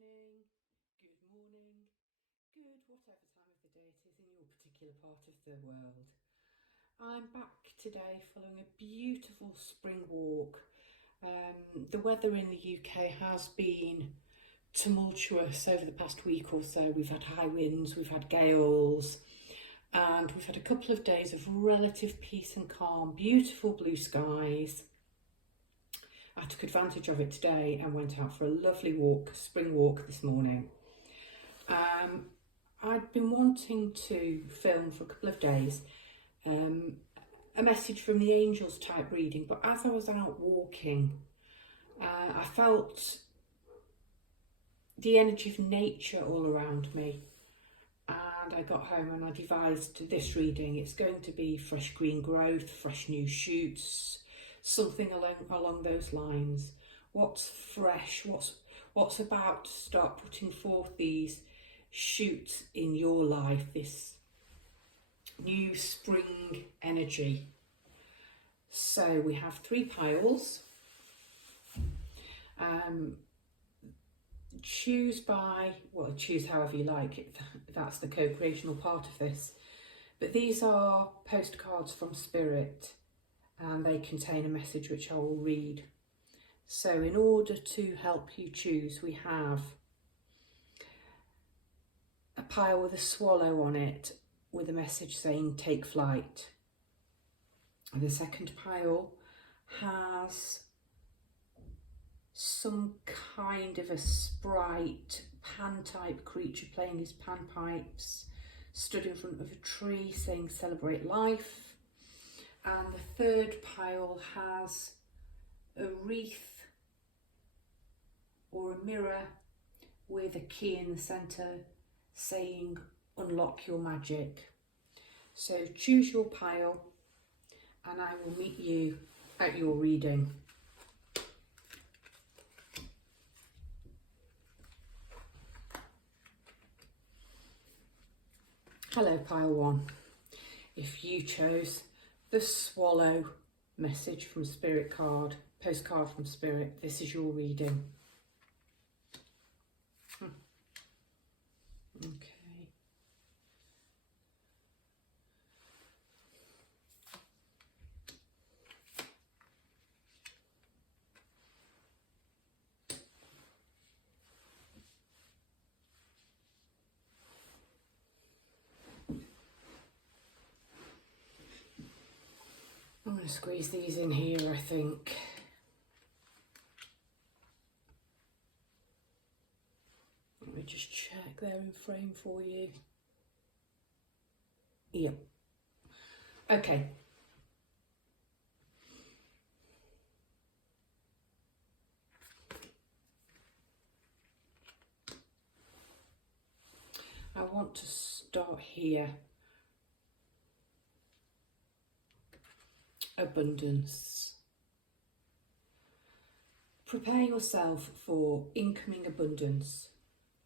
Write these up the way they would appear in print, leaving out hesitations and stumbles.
evening, good morning, good whatever time of the day it is in your particular part of the world. I'm back today following a beautiful spring walk. The weather in the UK has been tumultuous over the past week or so. We've had high winds, we've had gales, and we've had a couple of days of relative peace and calm, beautiful blue skies. I took advantage of it today and went out for a lovely walk, spring walk this morning. I'd been wanting to film for a couple of days a message from the angels type reading, but as I was out walking, I felt the energy of nature all around me, and I got home and I devised this reading. It's going to be fresh green growth, fresh new shoots, something along those lines. What's fresh, what's about to start putting forth these shoots in your life, this new spring energy. So we have 3 piles. Choose however you like. That's the co-creational part of this. But these are postcards from Spirit, and they contain a message which I will read. So in order to help you choose, we have a pile with a swallow on it with a message saying take flight. The second pile has some kind of a sprite pan type creature playing his panpipes, stood in front of a tree saying celebrate life. And the third pile has a wreath or a mirror with a key in the centre saying unlock your magic. So choose your pile and I will meet you at your reading. Hello pile 1. If you chose the swallow message from Spirit card, postcard from Spirit, this is your reading. Okay. I'm going to squeeze these in here, I think. Let me just check they're in frame for you. Yep. Okay. I want to start here. Abundance. Prepare yourself for incoming abundance.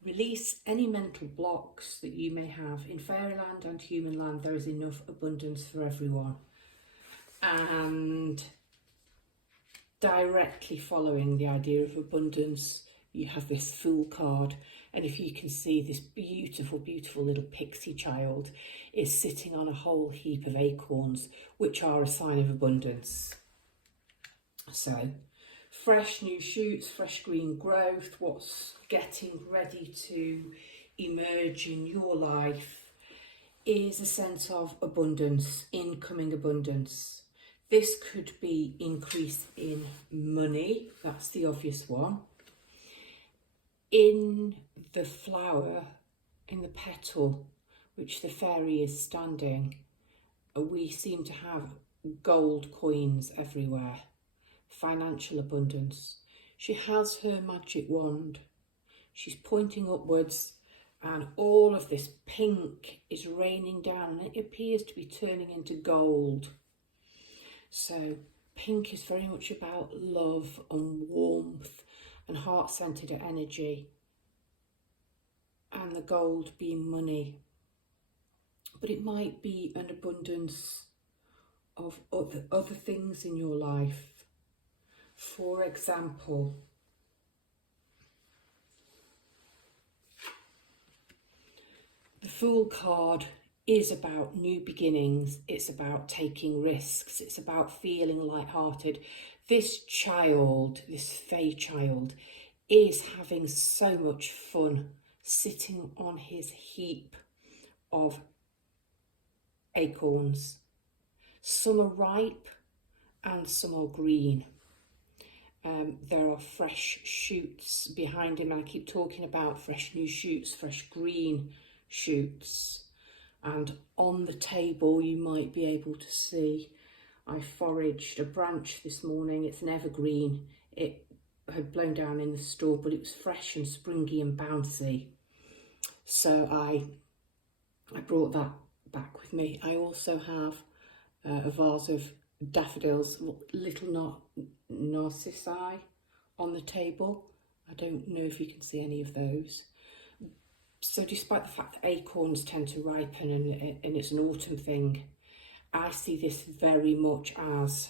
Release any mental blocks that you may have. In fairyland and human land, there is enough abundance for everyone. And directly following the idea of abundance, you have this Fool card. And if you can see, this beautiful, beautiful little pixie child is sitting on a whole heap of acorns, which are a sign of abundance. So, fresh new shoots, fresh green growth, what's getting ready to emerge in your life is a sense of abundance, incoming abundance. This could be increase in money, that's the obvious one. In the flower, in the petal, which the fairy is standing, we seem to have gold coins everywhere. Financial abundance. She has her magic wand. She's pointing upwards and all of this pink is raining down and it appears to be turning into gold. So pink is very much about love and warmth and heart-centered energy, and the gold being money. But it might be an abundance of other things in your life. For example, Fool card is about new beginnings. It's about taking risks. It's about feeling lighthearted. This child, this Fae child, is having so much fun sitting on his heap of acorns. Some are ripe and some are green. There are fresh shoots behind him. I keep talking about fresh new shoots, fresh green shoots. And on the table you might be able to see I foraged a branch this morning. It's an evergreen. It had blown down in the store, but it was fresh and springy and bouncy. So I brought that back with me. I also have a vase of daffodils, little narcissi on the table. I don't know if you can see any of those. So despite the fact that acorns tend to ripen and it's an autumn thing, I see this very much as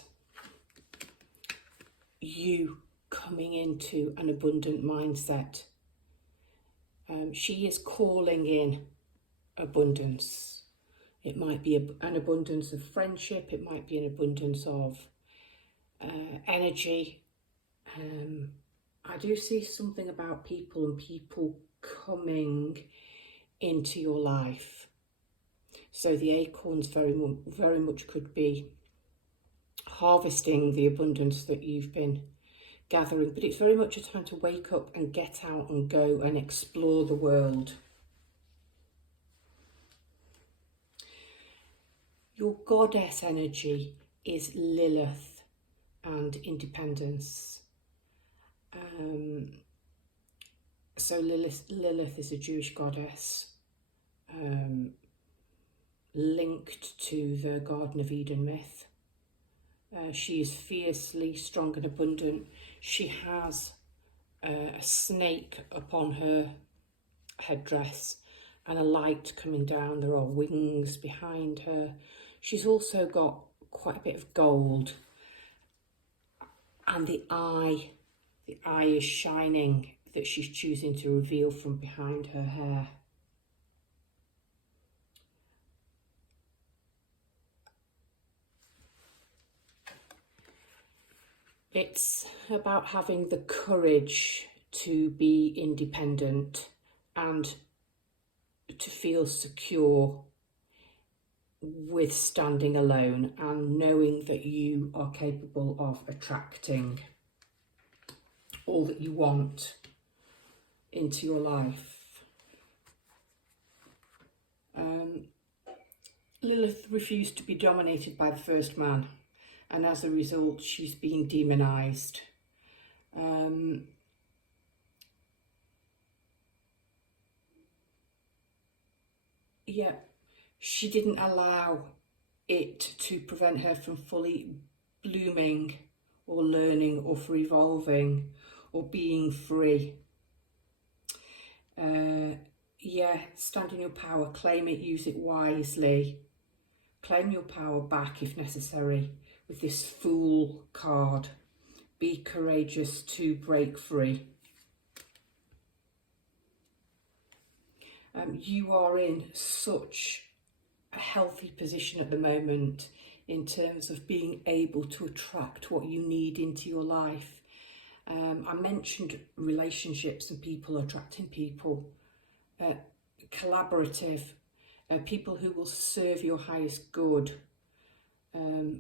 you coming into an abundant mindset. She is calling in abundance. It might be an abundance of friendship. It might be an abundance of energy. I do see something about people and people coming into your life. So the acorns very much could be harvesting the abundance that you've been gathering, but it's very much a time to wake up and get out and go and explore the world. Your goddess energy is Lilith and independence. So Lilith is a Jewish goddess linked to the Garden of Eden myth. She is fiercely strong and abundant. She has a snake upon her headdress and a light coming down. There are wings behind her. She's also got quite a bit of gold, and the eye is shining that she's choosing to reveal from behind her hair. It's about having the courage to be independent and to feel secure with standing alone and knowing that you are capable of attracting all that you want into your life. Lilith refused to be dominated by the first man, and as a result she's been demonized. She didn't allow it to prevent her from fully blooming or learning or for evolving or being free. Stand in your power, claim it, use it wisely. Claim your power back if necessary with this Fool card. Be courageous to break free. You are in such a healthy position at the moment in terms of being able to attract what you need into your life. I mentioned relationships and people attracting people, collaborative, people who will serve your highest good,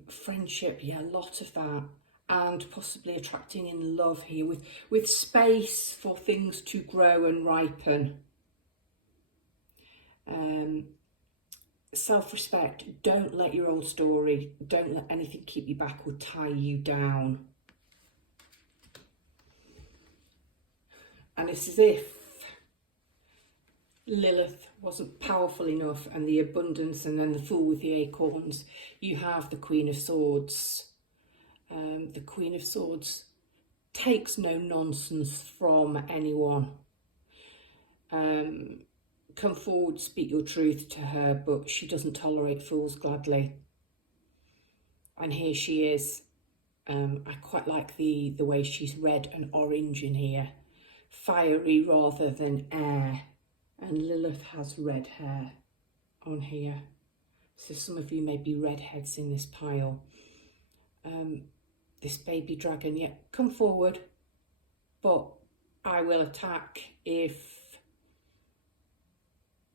friendship, a lot of that, and possibly attracting in love here with space for things to grow and ripen. Self-respect. Don't let your old story, don't let anything keep you back or tie you down. And it's as if Lilith wasn't powerful enough and the abundance, and then the Fool with the acorns. You have the Queen of Swords. The Queen of Swords takes no nonsense from anyone. Come forward, speak your truth to her, but she doesn't tolerate fools gladly. And here she is. I quite like the way she's red and orange in here. Fiery rather than air. And Lilith has red hair on here. So some of you may be redheads in this pile. This baby dragon, yeah, come forward, but I will attack if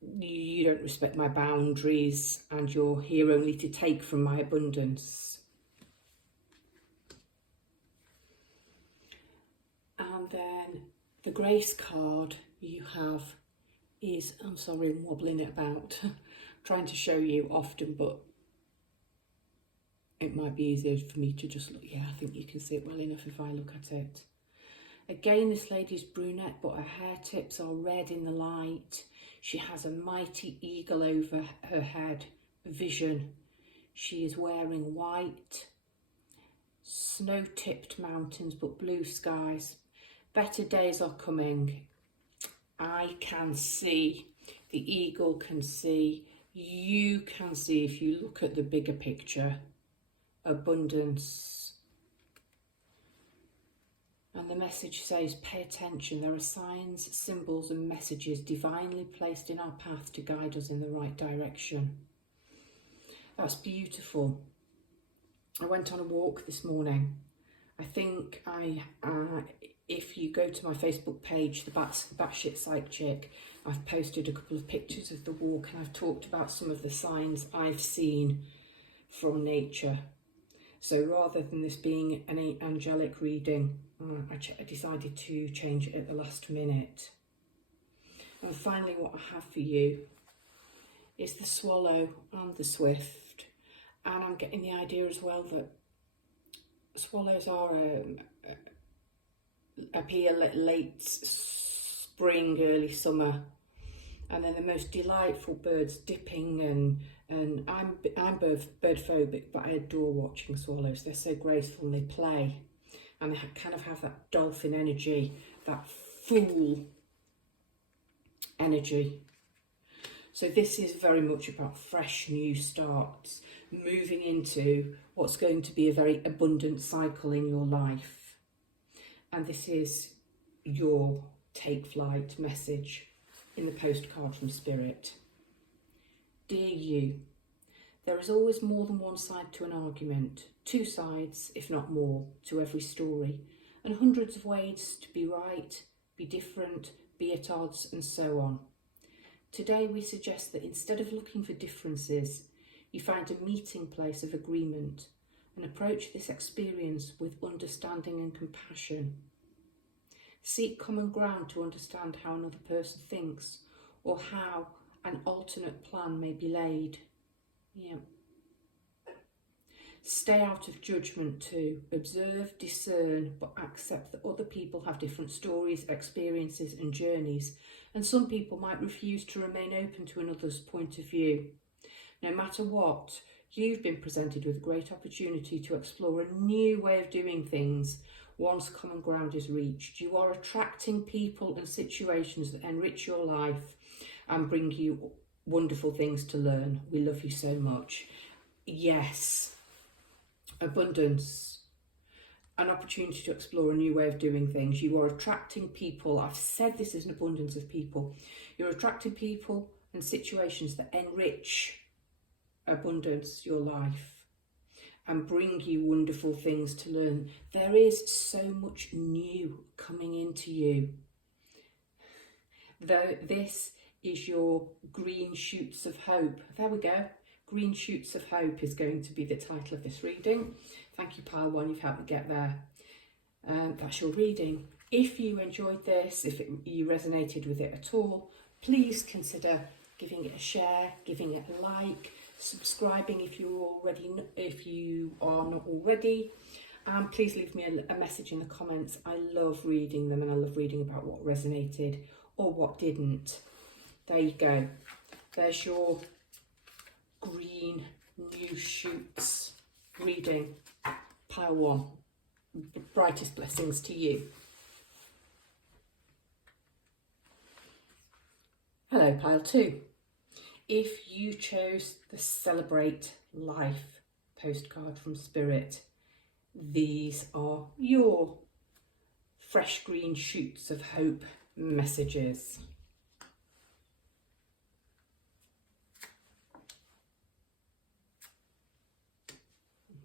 you don't respect my boundaries and you're here only to take from my abundance. And then the grace card you have is, I'm sorry, I'm wobbling it about, trying to show you often, but it might be easier for me to just look. Yeah, I think you can see it well enough if I look at it. Again, this lady's brunette, but her hair tips are red in the light. She has a mighty eagle over her head, vision. She is wearing white, snow-tipped mountains, but blue skies. Better days are coming. I can see, the eagle can see, you can see if you look at the bigger picture. Abundance. And the message says, pay attention. There are signs, symbols and messages divinely placed in our path to guide us in the right direction. That's beautiful. I went on a walk this morning. I think if you go to my Facebook page, the Batshit Psych Chick, I've posted a couple of pictures of the walk and I've talked about some of the signs I've seen from nature. So rather than this being an angelic reading, I decided to change it at the last minute. And finally, what I have for you is the swallow and the swift. And I'm getting the idea as well that swallows are appear late spring, early summer. And they're the most delightful birds, dipping, and I'm bird phobic, but I adore watching swallows. They're so graceful and they play, and they kind of have that dolphin energy, that fool energy. So this is very much about fresh new starts, moving into what's going to be a very abundant cycle in your life. And this is your take flight message in the postcard from Spirit. Dear you, there is always more than one side to an argument, two sides, if not more, to every story, and hundreds of ways to be right, be different, be at odds, and so on. Today we suggest that instead of looking for differences, you find a meeting place of agreement and approach this experience with understanding and compassion. Seek common ground to understand how another person thinks or how an alternate plan may be laid. Yeah. Stay out of judgment too. Observe, discern, but accept that other people have different stories, experiences and journeys, and some people might refuse to remain open to another's point of view. No matter what, you've been presented with a great opportunity to explore a new way of doing things once common ground is reached. You are attracting people and situations that enrich your life and bring you wonderful things to learn. We love you so much. Yes, abundance, an opportunity to explore a new way of doing things. You are attracting people. I've said this is an abundance of people. You're attracting people and situations that enrich abundance, your life, and bring you wonderful things to learn. There is so much new coming into you. Though this is your green shoots of hope. There we go. Green Shoots of Hope is going to be the title of this reading. Thank you, Pile 1, you've helped me get there. That's your reading. If you enjoyed this, if you resonated with it at all, please consider giving it a share, giving it a like, subscribing if you are not already. And please leave me a message in the comments. I love reading them and I love reading about what resonated or what didn't. There you go. There's your green new shoots reading. Pile 1. Brightest blessings to you. Hello, Pile 2. If you chose the Celebrate Life postcard from Spirit, these are your fresh green shoots of hope messages.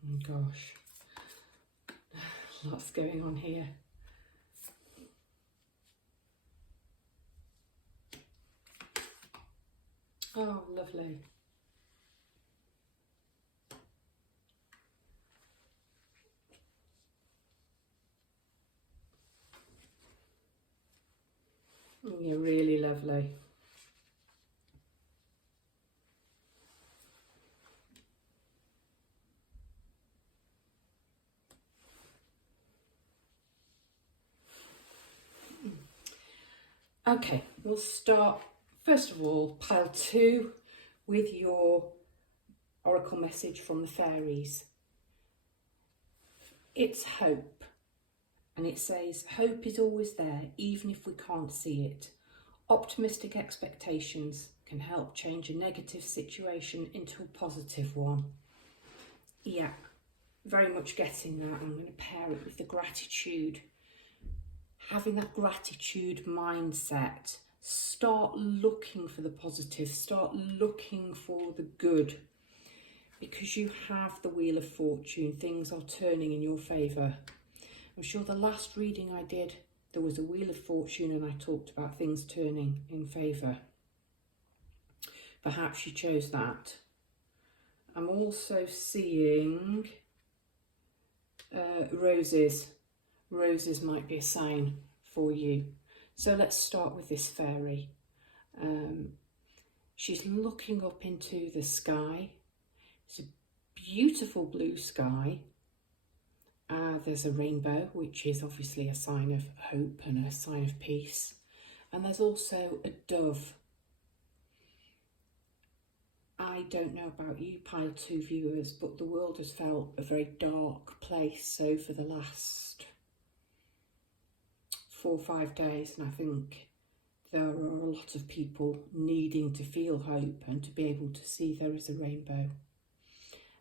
Oh gosh, lots going on here. Oh, lovely. Oh, yeah, really lovely. Okay, we'll start, first of all, pile 2 with your oracle message from the fairies. It's hope, and it says, hope is always there, even if we can't see it. Optimistic expectations can help change a negative situation into a positive one. Yeah, very much getting that. I'm going to pair it with the gratitude. Having that gratitude mindset. Start looking for the positive. Start looking for the good. Because you have the Wheel of Fortune. Things are turning in your favour. I'm sure the last reading I did, there was a Wheel of Fortune and I talked about things turning in favour. Perhaps you chose that. I'm also seeing roses. Roses might be a sign for you. So let's start with this fairy. She's looking up into the sky. It's a beautiful blue sky. There's a rainbow, which is obviously a sign of hope and a sign of peace. And there's also a dove. I don't know about you, Pile 2 viewers, but the world has felt a very dark place over the last 4 or 5 days, and I think there are a lot of people needing to feel hope and to be able to see there is a rainbow.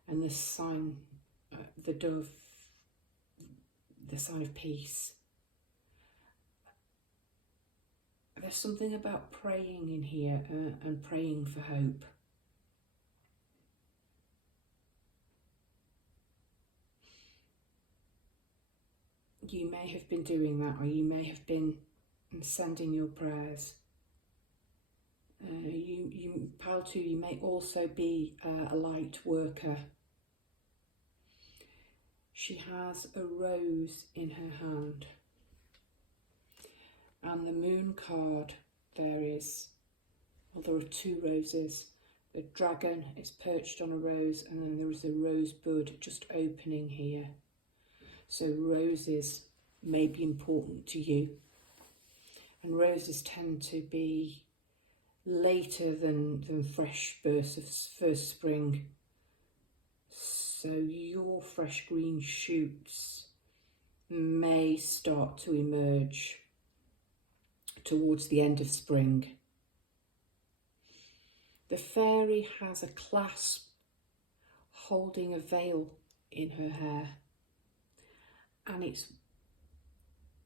And the sign, the dove, the sign of peace. There's something about praying in here and praying for hope. You may have been doing that, or you may have been sending your prayers. Pile 2, you may also be a light worker. She has a rose in her hand. And the moon card, there are 2 roses. The dragon is perched on a rose, and then there is a rosebud just opening here. So roses may be important to you. And roses tend to be later than fresh bursts of first spring. So your fresh green shoots may start to emerge towards the end of spring. The fairy has a clasp holding a veil in her hair, and it's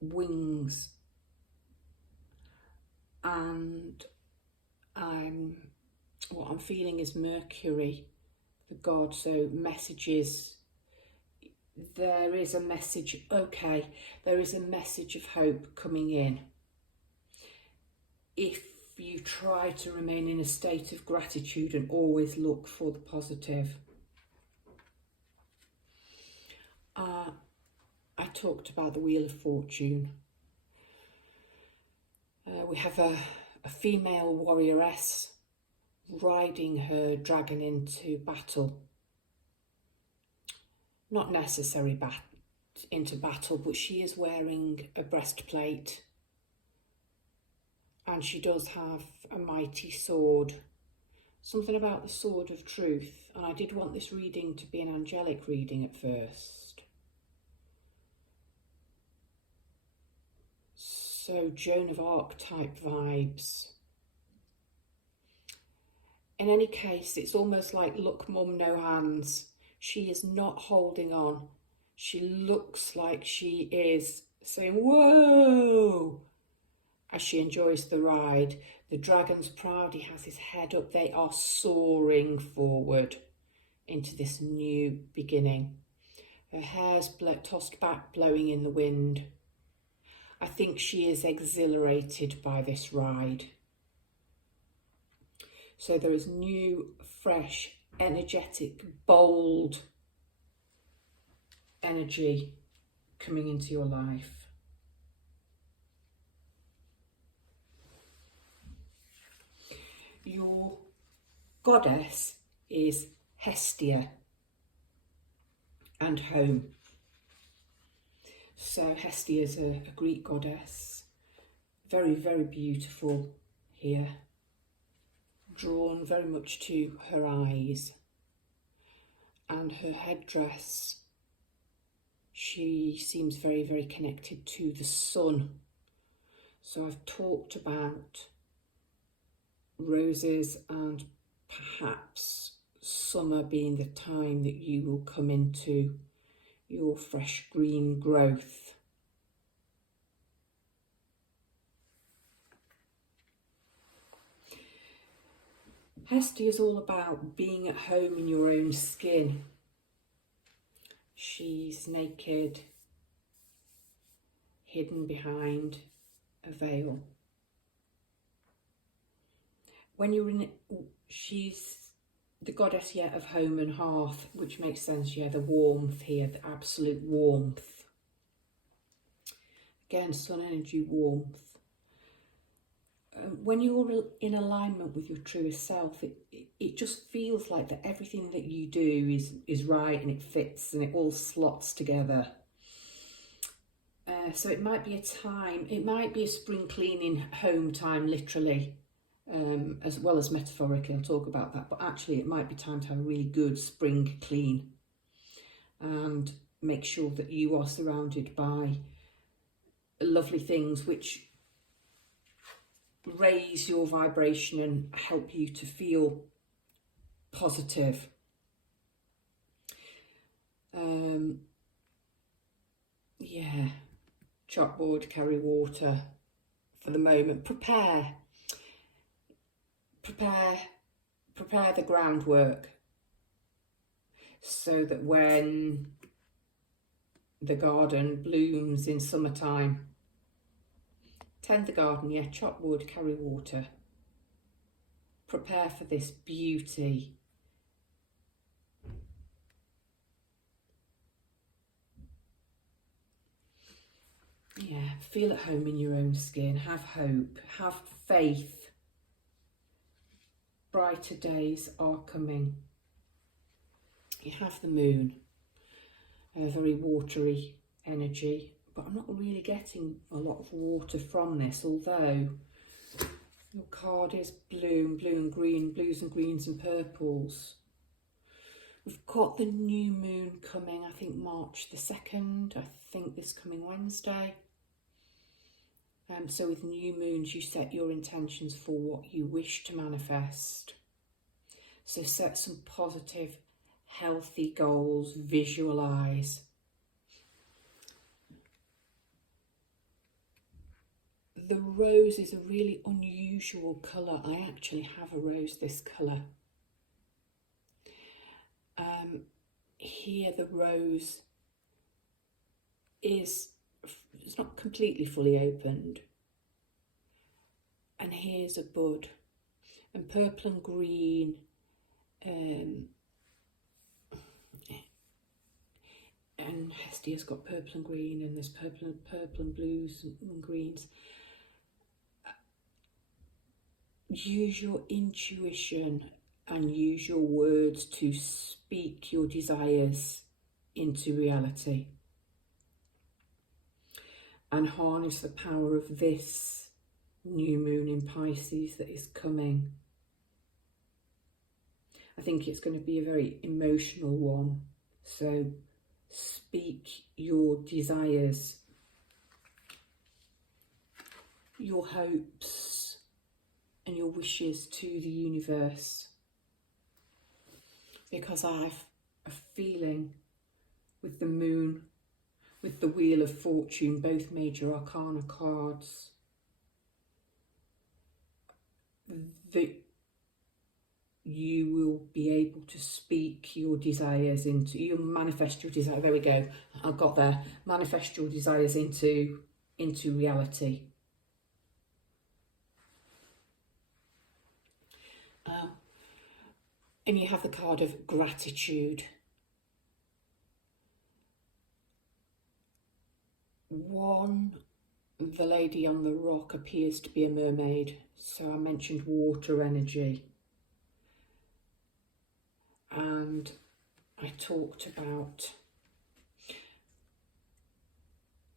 wings, and what I'm feeling is Mercury, the god, so messages. There is a message, okay, there is a message of hope coming in. If you try to remain in a state of gratitude and always look for the positive. I talked about the Wheel of Fortune. We have a female warrioress riding her dragon into battle. Not necessary into battle, but she is wearing a breastplate. And she does have a mighty sword. Something about the sword of truth. And I did want this reading to be an angelic reading at first. So Joan of Arc type vibes. In any case, it's almost like look mum, no hands. She is not holding on. She looks like she is saying, whoa, as she enjoys the ride. The dragon's proud, he has his head up. They are soaring forward into this new beginning. Her hair's tossed back, blowing in the wind. I think she is exhilarated by this ride. So there is new, fresh, energetic, bold energy coming into your life. Your goddess is Hestia and home. So Hestia is a Greek goddess, very, very beautiful here, drawn very much to her eyes and her headdress. She seems very, very connected to the sun. So I've talked about roses and perhaps summer being the time that you will come into your fresh green growth. Hestia is all about being at home in your own skin. She's naked, hidden behind a veil. When you're in it, she's the goddess, yeah, of home and hearth, which makes sense, yeah, the warmth here, the absolute warmth. Again, sun energy, warmth. When you're in alignment with your truest self, it just feels like that everything that you do is right and it fits and it all slots together. So it might be a time, it might be a spring cleaning home time, literally, as well as metaphorically. I'll talk about that, but actually it might be time to have a really good spring clean and make sure that you are surrounded by lovely things which raise your vibration and help you to feel positive. Yeah, chalkboard, carry water for the moment. Prepare the groundwork so that when the garden blooms in summertime, tend the garden, yeah, chop wood, carry water. Prepare for this beauty. Yeah, feel at home in your own skin. Have hope, have faith. Brighter days are coming. You have the moon, a very watery energy, but I'm not really getting a lot of water from this, although your card is blue and green, blues and greens and purples. We've got the new moon coming, I think March the 2nd, I think this coming Wednesday. So with new moons, you set your intentions for what you wish to manifest. So set some positive, healthy goals, visualise. The rose is a really unusual colour. I actually have a rose this colour. Here the rose it's not completely fully opened. And here's a bud. And purple and green, and Hestia's got purple and green, and there's purple and blues and greens. Use your intuition and use your words to speak your desires into reality. And harness the power of this new moon in Pisces that is coming. I think it's going to be a very emotional one. So speak your desires, your hopes and your wishes to the universe. Because I have a feeling with the moon, with the Wheel of Fortune, both major arcana cards, that you will be able to speak your desires into, you'll manifest your desire, there we go, I got there, manifest your desires into reality. And you have the card of gratitude. The lady on the rock appears to be a mermaid, so I mentioned water energy. And I talked about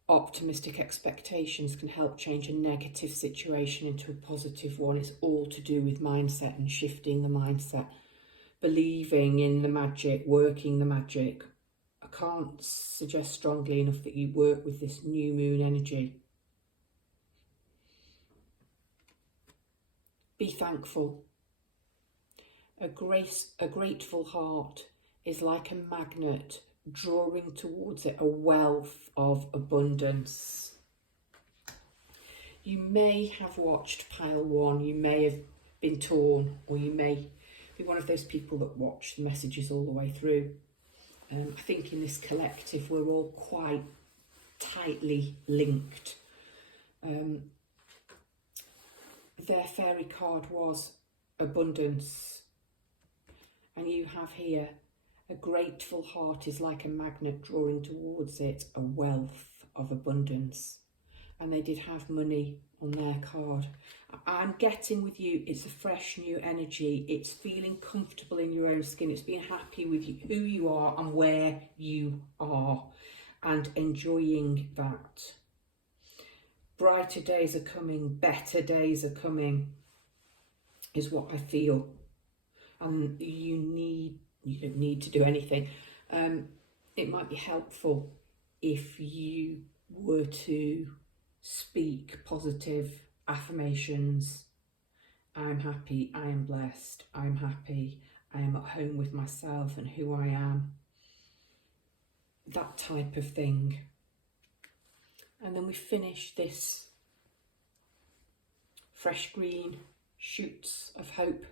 optimistic expectations can help change a negative situation into a positive one. It's all to do with mindset and shifting the mindset, believing in the magic, working the magic. I can't suggest strongly enough that you work with this new moon energy. Be thankful. A grateful heart is like a magnet drawing towards it a wealth of abundance. You may have watched pile one, you may have been torn, or you may be one of those people that watch the messages all the way through. I think in this collective we're all quite tightly linked. Their fairy card was abundance, and you have here a grateful heart is like a magnet drawing towards it a wealth of abundance. And they did have money on their card. I'm getting with you, it's a fresh new energy. It's feeling comfortable in your own skin. It's being happy with you, who you are and where you are, and enjoying that. Brighter days are coming, better days are coming, is what I feel. And you don't need to do anything. It might be helpful if you were to speak positive affirmations. I'm happy, I am blessed, I'm happy, I am at home with myself and who I am. That type of thing. And then we finish this fresh green shoots of hope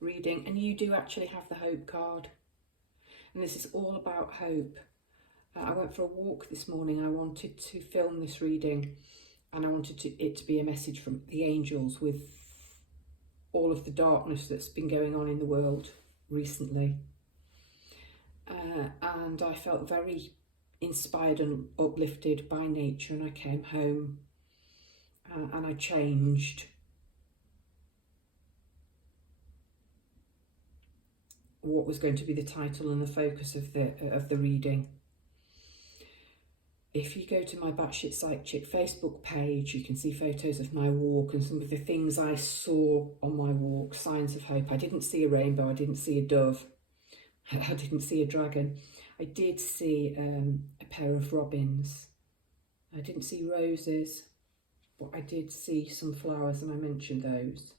reading, and you do actually have the hope card, and this is all about hope. I went for a walk this morning. I wanted to film this reading, and I wanted it to be a message from the angels with all of the darkness that's been going on in the world recently, and I felt very inspired and uplifted by nature, and I came home and I changed what was going to be the title and the focus of the reading. If you go to my Batshit Psychic Facebook page, you can see photos of my walk and some of the things I saw on my walk, signs of hope. I didn't see a rainbow, I didn't see a dove, I didn't see a dragon. I did see a pair of robins. I didn't see roses, but I did see some flowers, and I mentioned those.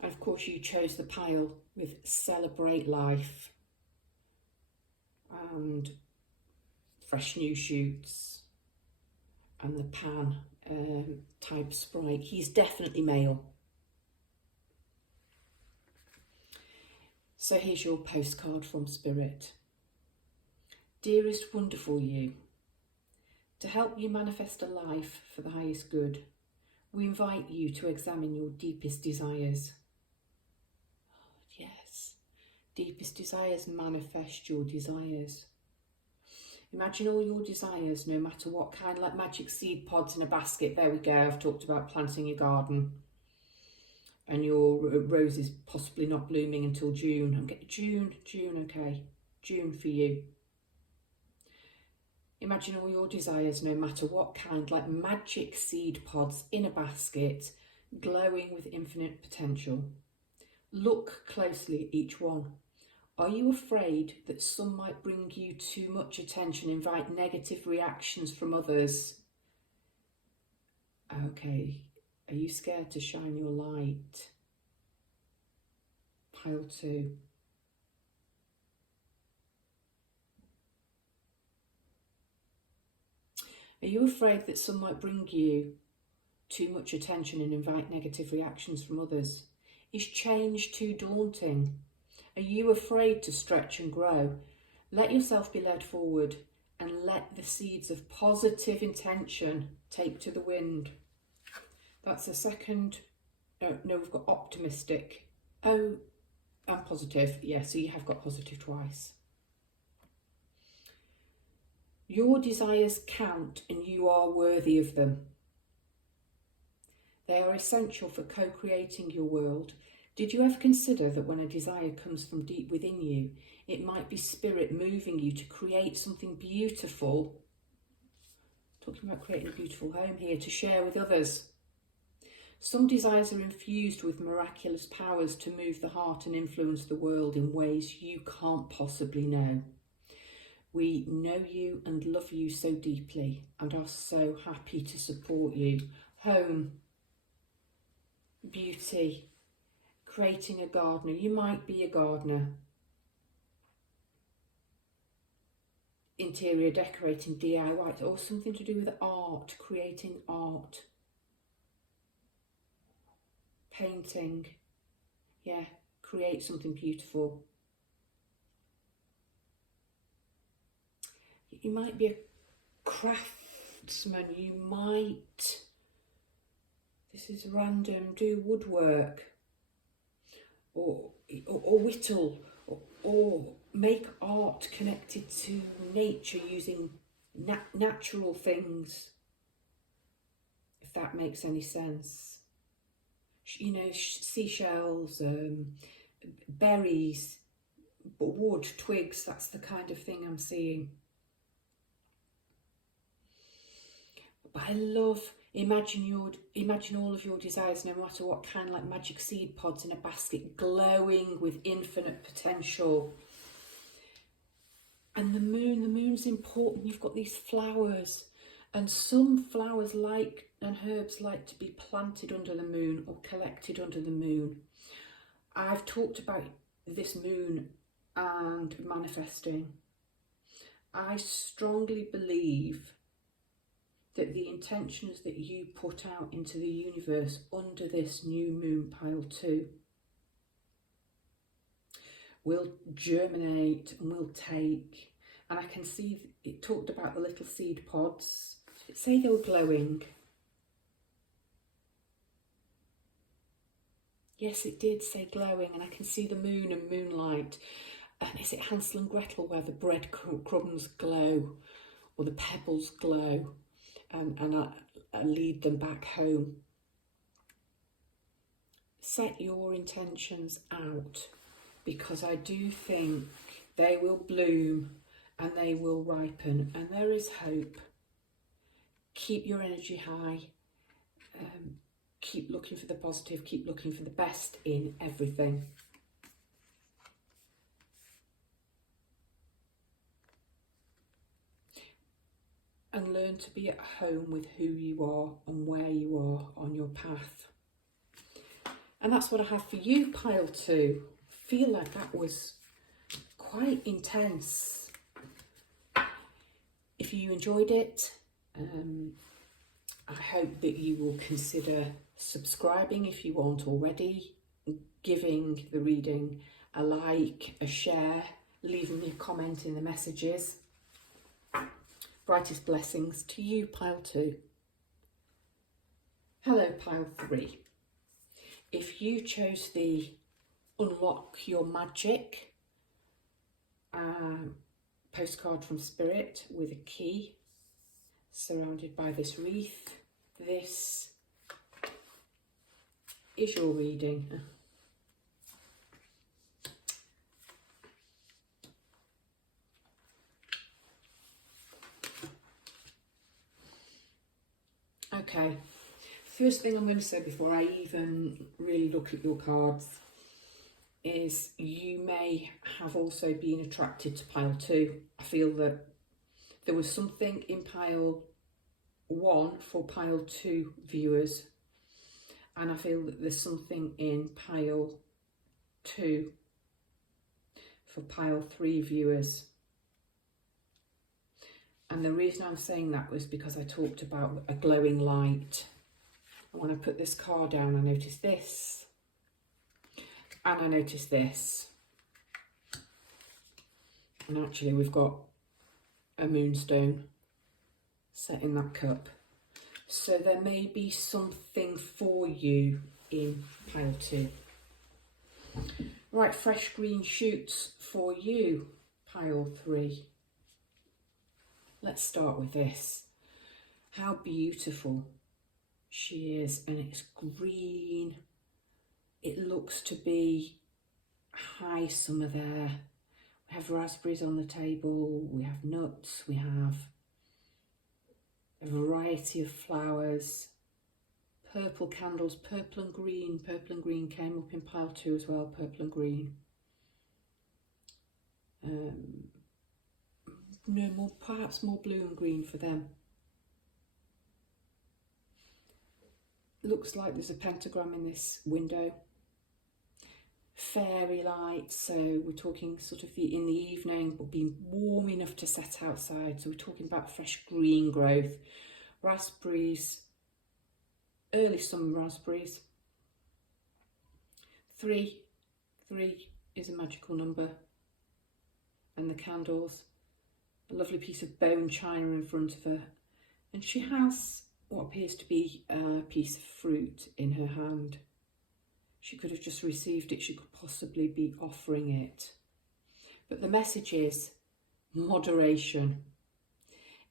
And of course you chose the pile with celebrate life and fresh new shoots and the Pan type sprite. He's definitely male. So here's your postcard from Spirit. Dearest wonderful you, to help you manifest a life for the highest good, we invite you to examine your deepest desires. Yes, deepest desires, manifest your desires. Imagine all your desires, no matter what kind, like magic seed pods in a basket. There we go, I've talked about planting your garden. And your roses possibly not blooming until June. I'm getting June, okay. June for you. Imagine all your desires, no matter what kind, like magic seed pods in a basket, glowing with infinite potential. Look closely at each one. Are you afraid that some might bring you too much attention, invite negative reactions from others? Okay. Are you scared to shine your light? Pile 2. Are you afraid that some might bring you too much attention and invite negative reactions from others? Is change too daunting? Are you afraid to stretch and grow? Let yourself be led forward and let the seeds of positive intention take to the wind. That's the second. No, we've got optimistic. Oh, and positive. Yeah, so you have got positive twice. Your desires count and you are worthy of them. They are essential for co-creating your world. Did you ever consider that when a desire comes from deep within you, it might be spirit moving you to create something beautiful? Talking about creating a beautiful home here to share with others. Some desires are infused with miraculous powers to move the heart and influence the world in ways you can't possibly know. We know you and love you so deeply and are so happy to support you. Home, beauty, creating a gardener. You might be a gardener. Interior decorating, DIY, or something to do with art, creating art. Painting. Yeah, create something beautiful. You might be a craftsman. You might, this is random, do woodwork or whittle or make art connected to nature using natural things, if that makes any sense. You know, seashells, berries, wood, twigs, that's the kind of thing I'm seeing. But I love, imagine all of your desires, no matter what kind, like magic seed pods in a basket, glowing with infinite potential. And the moon's important. You've got these flowers, and some flowers and herbs like to be planted under the moon or collected under the moon. I've talked about this moon and manifesting. I strongly believe that the intentions that you put out into the universe under this new moon, pile 2, will germinate and will take. And I can see it talked about the little seed pods. Did it say they were glowing? Yes, it did say glowing, and I can see the moon and moonlight. And is it Hansel and Gretel where the breadcrumbs glow or the pebbles glow? And I lead them back home. Set your intentions out, because I do think they will bloom and they will ripen, and there is hope. Keep your energy high. Keep looking for the positive. Keep looking for the best in everything. And learn to be at home with who you are and where you are on your path. And that's what I have for you, pile 2. I feel like that was quite intense. If you enjoyed it, I hope that you will consider subscribing if you aren't already, giving the reading a like, a share, leaving me a comment in the messages. Brightest blessings to you, pile 2. Hello, pile 3. If you chose the Unlock Your Magic postcard from Spirit with a key surrounded by this wreath, this is your reading. Okay, first thing I'm going to say before I even really look at your cards is you may have also been attracted to pile 2. I feel that there was something in pile 1 for pile 2 viewers, and I feel that there's something in pile 2 for pile 3 viewers. And the reason I'm saying that was because I talked about a glowing light. And when I put this card down, I noticed this. And I noticed this. And actually we've got a moonstone set in that cup. So there may be something for you in pile 2. Right, fresh green shoots for you, pile 3. Let's start with this. How beautiful she is, and it's green. It looks to be high summer there. We have raspberries on the table, we have nuts, we have a variety of flowers, purple candles, purple and green. Purple and green came up in pile 2 as well, purple and green. No, more, perhaps more blue and green for them. Looks like there's a pentagram in this window. Fairy lights, so we're talking sort of in the evening, but being warm enough to set outside. So we're talking about fresh green growth, raspberries, early summer raspberries. 3 is a magical number. And the candles, a lovely piece of bone china in front of her. And she has what appears to be a piece of fruit in her hand. She could have just received it, she could possibly be offering it. But the message is moderation.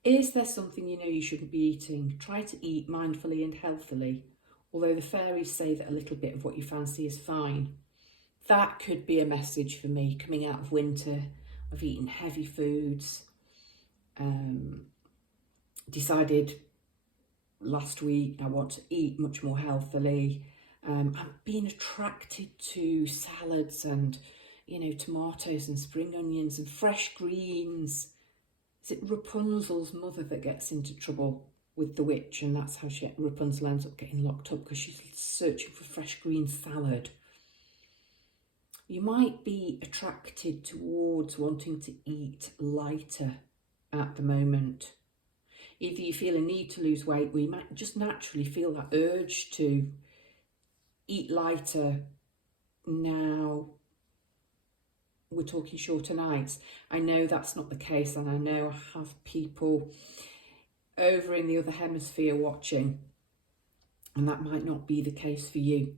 Is there something you know you shouldn't be eating? Try to eat mindfully and healthily, although the fairies say that a little bit of what you fancy is fine. That could be a message for me coming out of winter. I've eaten heavy foods, decided last week I want to eat much more healthily. I'm being attracted to salads and, you know, tomatoes and spring onions and fresh greens. Is it Rapunzel's mother that gets into trouble with the witch, and that's how Rapunzel ends up getting locked up because she's searching for fresh green salad? You might be attracted towards wanting to eat lighter at the moment. Either you feel a need to lose weight, or you might just naturally feel that urge to eat lighter. Now we're talking shorter nights. I know that's not the case, and I know I have people over in the other hemisphere watching, and that might not be the case for you.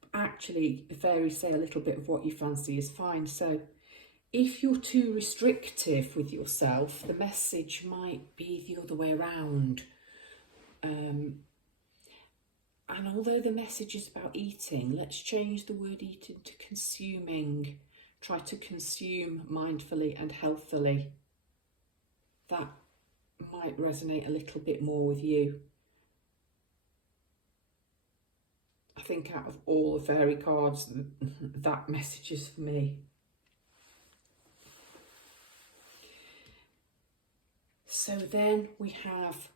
But actually, the fairies say a little bit of what you fancy is fine. So if you're too restrictive with yourself, the message might be the other way around. And although the message is about eating, let's change the word eating to consuming. Try to consume mindfully and healthily. That might resonate a little bit more with you. I think out of all the fairy cards, that message is for me. So then we have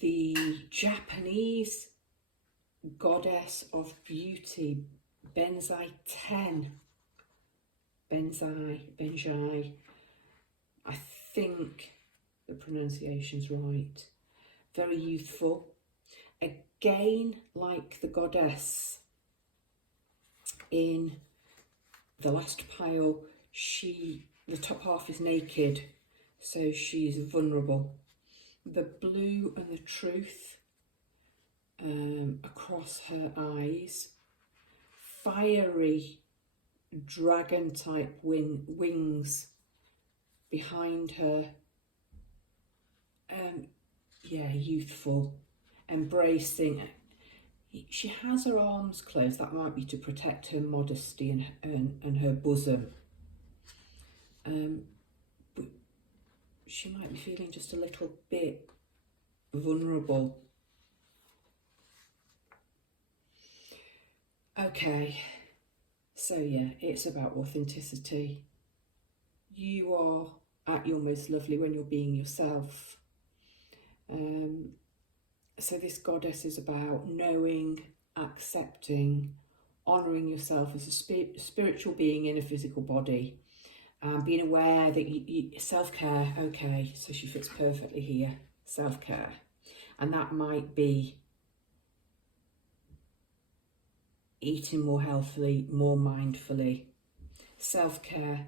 the Japanese goddess of beauty, Benzai 10. Benzai. I think the pronunciation's right. Very youthful. Again, like the goddess in the last pile, the top half is naked, so she's vulnerable. The blue and the truth across her eyes, fiery dragon type wings behind her. Yeah, youthful, embracing. She has her arms closed. That might be to protect her modesty and her bosom. But she might be feeling just a little bit vulnerable. Okay, so yeah, it's about authenticity. You are at your most lovely when you're being yourself. So this goddess is about knowing, accepting, honouring yourself as a spiritual being in a physical body. Being aware that self-care, okay, so she fits perfectly here, self-care. And that might be eating more healthily, more mindfully, self-care.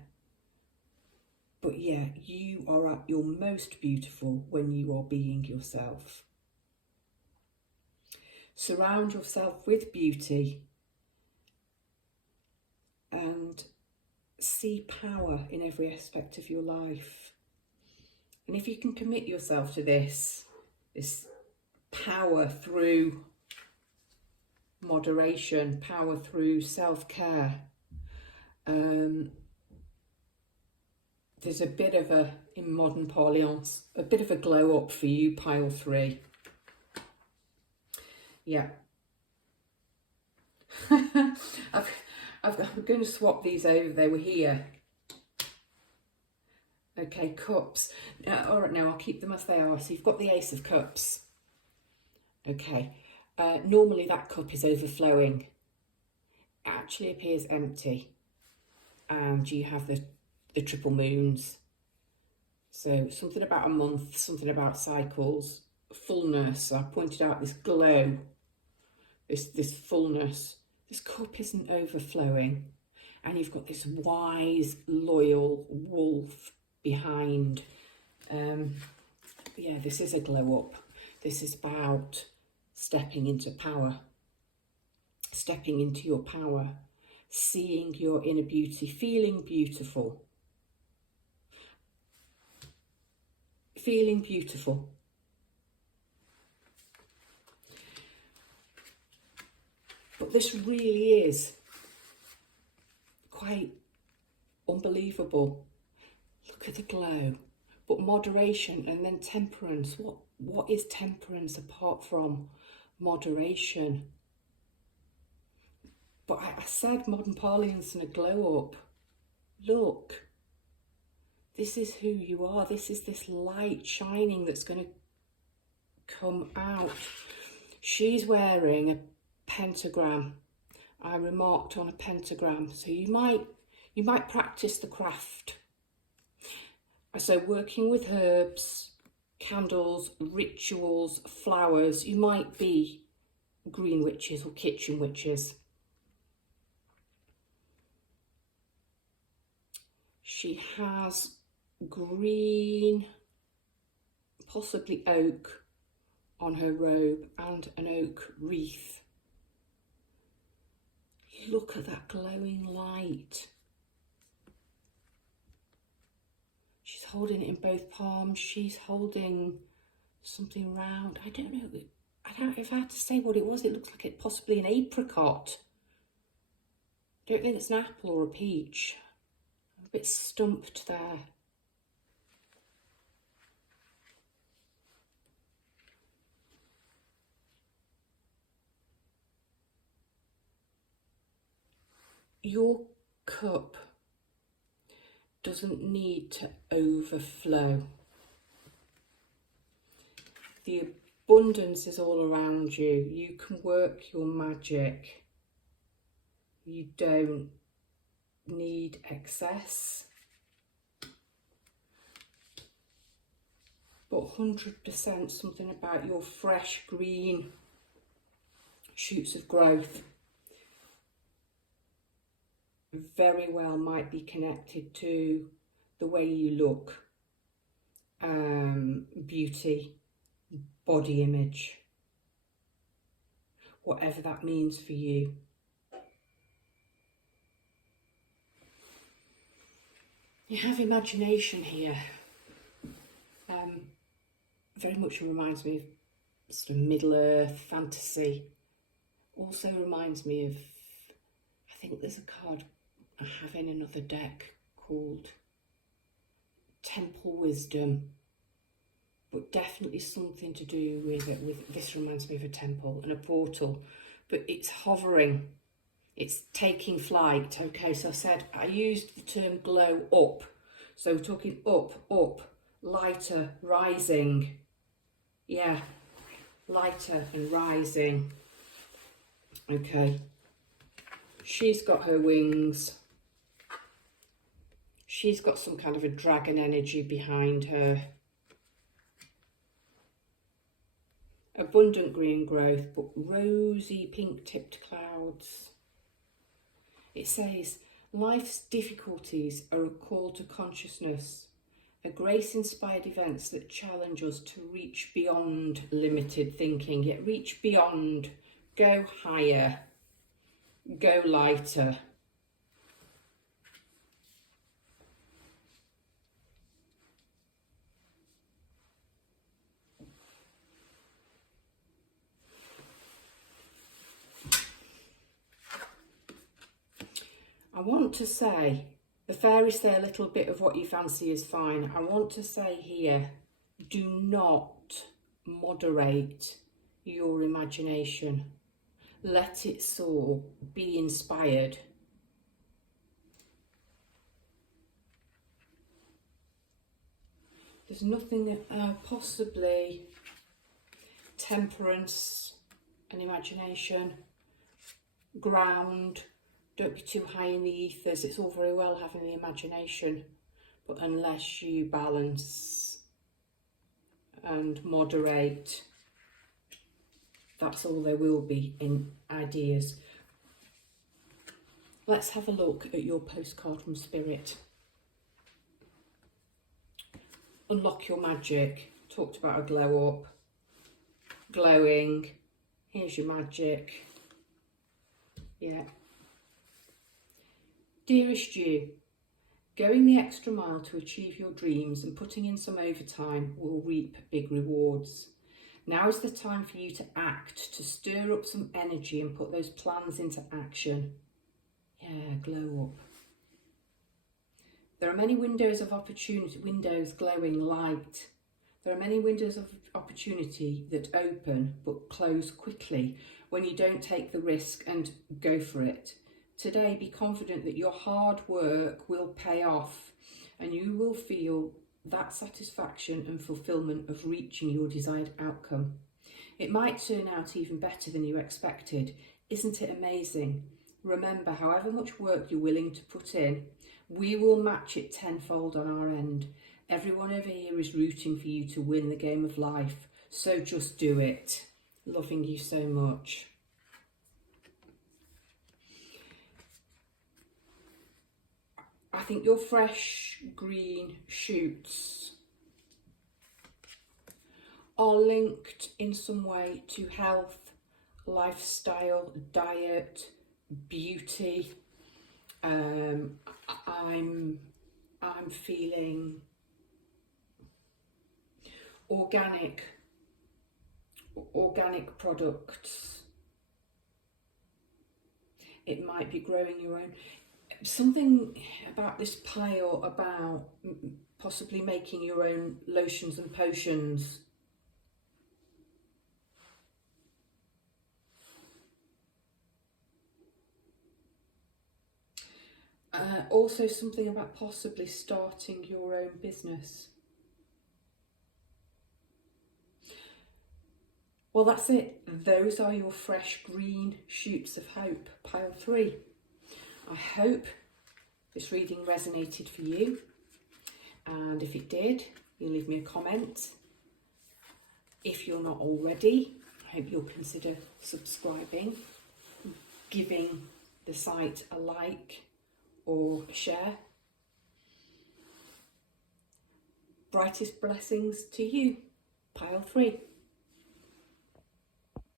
But yeah, you are at your most beautiful when you are being yourself. Surround yourself with beauty and see power in every aspect of your life. And if you can commit yourself to this power through moderation, power through self-care, there's a bit of a, in modern parlance, a bit of a glow up for you, pile 3. Yeah. I'm going to swap these over. They were here. Okay, cups. All right, now I'll keep them as they are. So you've got the Ace of Cups. Okay. Normally that cup is overflowing. It actually appears empty. And you have the triple moons. So something about a month, something about cycles, fullness. I pointed out this glow, this fullness. This cup isn't overflowing, and you've got this wise, loyal wolf behind. Yeah, this is a glow up. This is about stepping into power, stepping into your power, seeing your inner beauty, feeling beautiful. Feeling beautiful. But this really is quite unbelievable. Look at the glow. But moderation and then temperance. What is temperance apart from moderation? But I said modern parlance and a glow up. Look. This is who you are. This is this light shining that's going to come out. She's wearing a pentagram. I remarked on a pentagram. So you might practice the craft. So working with herbs, candles, rituals, flowers. You might be green witches or kitchen witches. She has green, possibly oak, on her robe and an oak wreath. Look at that glowing light. She's holding it in both palms. She's holding something round. I don't know if I had to say what it was. It looks like it possibly an apricot. I don't think it's an apple or a peach. I'm a bit stumped there. Your cup doesn't need to overflow. The abundance is all around you. You can work your magic. You don't need excess. But 100% something about your fresh green shoots of growth very well might be connected to the way you look, beauty, body image, whatever that means for you. You have imagination here. Very much reminds me of sort of Middle Earth fantasy. Also reminds me of, I think there's a card I have in another deck called Temple Wisdom, but definitely something to do with this reminds me of a temple and a portal, but it's hovering, it's taking flight. Okay, so I said I used the term glow up, so we're talking up, lighter, rising. Yeah, lighter and rising. Okay, she's got her wings. She's got some kind of a dragon energy behind her. Abundant green growth, but rosy pink tipped clouds. It says, life's difficulties are a call to consciousness, a grace-inspired events that challenge us to reach beyond limited thinking, yet reach beyond, go higher, go lighter. I want to say, the fairies say a little bit of what you fancy is fine. I want to say here, do not moderate your imagination. Let it soar, be inspired. There's nothing, possibly temperance and imagination, ground. Don't be too high in the ethers. It's all very well having the imagination, but unless you balance and moderate, that's all there will be in ideas. Let's have a look at your postcard from Spirit. Unlock your magic. Talked about a glow up. Glowing. Here's your magic. Yeah. Dearest you, going the extra mile to achieve your dreams and putting in some overtime will reap big rewards. Now is the time for you to act, to stir up some energy and put those plans into action. Yeah, glow up. There are many windows of opportunity, windows glowing light. There are many windows of opportunity that open but close quickly when you don't take the risk and go for it. Today, be confident that your hard work will pay off and you will feel that satisfaction and fulfillment of reaching your desired outcome. It might turn out even better than you expected. Isn't it amazing? Remember, however much work you're willing to put in, we will match it tenfold on our end. Everyone over here is rooting for you to win the game of life, so just do it. Loving you so much. I think your fresh green shoots are linked in some way to health, lifestyle, diet, beauty. I'm feeling organic products. It might be growing your own. Something about this pile about possibly making your own lotions and potions. Also something about possibly starting your own business. Well, that's it. Those are your fresh green shoots of hope, pile 3. I hope this reading resonated for you, and if it did, you leave me a comment. If you're not already, I hope you'll consider subscribing, giving the site a like or a share. Brightest blessings to you, pile 3.